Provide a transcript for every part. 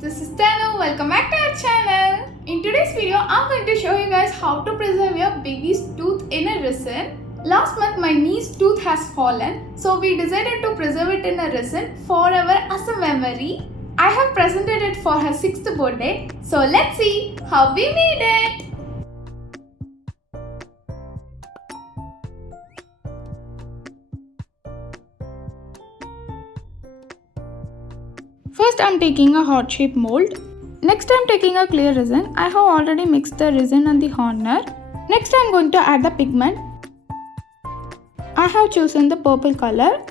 this is Tanu. Welcome back to our channel. In today's video, I'm going to show you guys how to preserve your baby's tooth in a resin. Last month, my niece's tooth has fallen, so we decided to preserve it in a resin forever as a memory. I have presented it for her 6th birthday, so let's see how we made it. First, I'm taking a heart-shaped mold. Next, I'm taking a clear resin. I have already mixed the resin and the hardener. Next, I'm going to add the pigment. I have chosen the purple color.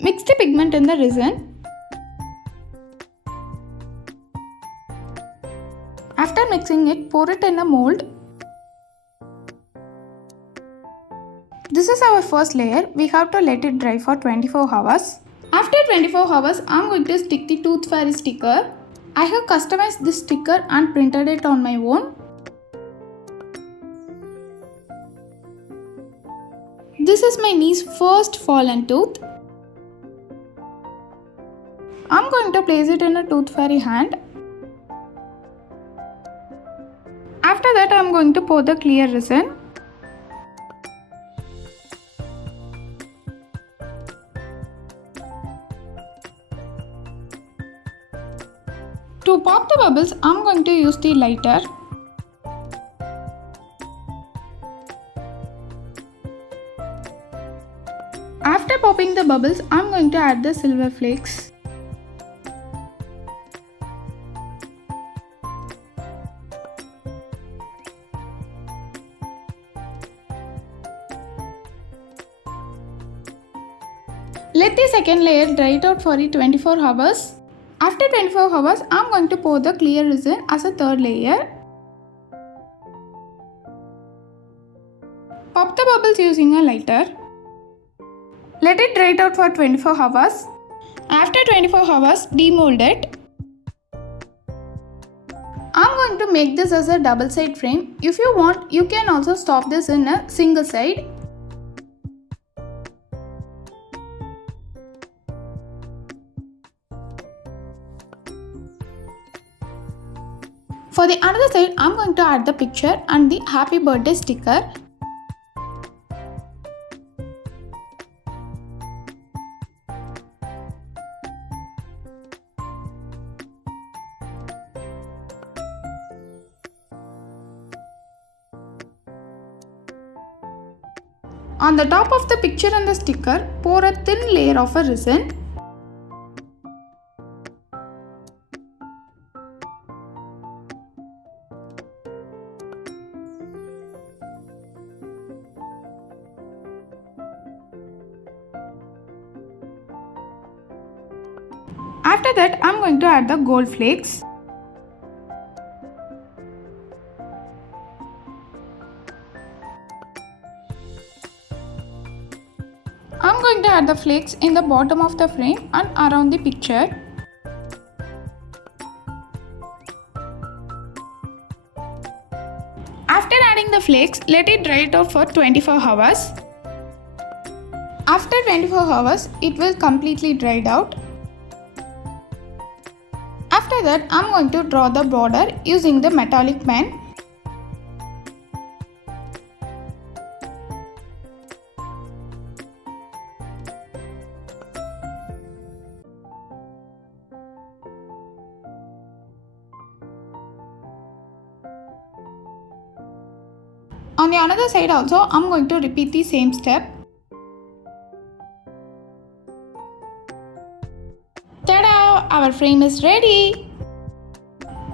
Mix the pigment in the resin. After mixing it, pour it in a mold. This is our first layer. We have to let it dry for 24 hours. After 24 hours, I'm going to stick the tooth fairy sticker. I have customized this sticker and printed it on my own. This is my niece's first fallen tooth. I'm going to place it in a tooth fairy hand. After that, I'm going to pour the clear resin. To pop the bubbles, I'm going to use the lighter. After popping the bubbles, I'm going to add the silver flakes. Let the second layer dry it out for 24 hours. After 24 hours, I'm going to pour the clear resin as a third layer. Pop the bubbles using a lighter. Let it dry out for 24 hours. After 24 hours, demold it. I'm going to make this as a double side frame. If you want, you can also stop this in a single side. For the other side, I'm going to add the picture and the happy birthday sticker. On the top of the picture and the sticker, pour a thin layer of a resin. After that, I'm going to add the gold flakes. I'm going to add the flakes in the bottom of the frame and around the picture. After adding the flakes, let it dry it out for 24 hours. After 24 hours, it will completely dried out. After that, I'm going to draw the border using the metallic pen. On the other side also, I'm going to repeat the same step. Ta-da! Our frame is ready.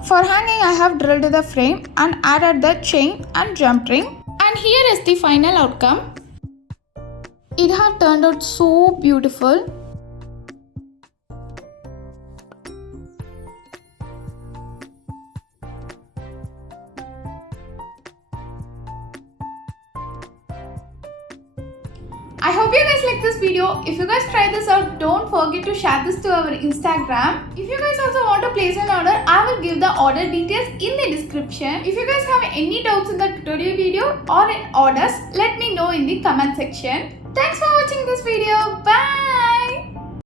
For hanging, I have drilled the frame and added the chain and jump ring. And here is the final outcome. It has turned out so beautiful. I hope you guys like this video. If you guys try this out, don't forget to share this to our Instagram. If you guys also want to place an order, I will give the order details in the description. If you guys have any doubts in the tutorial video or in orders, let me know in the comment section. Thanks for watching this video. Bye!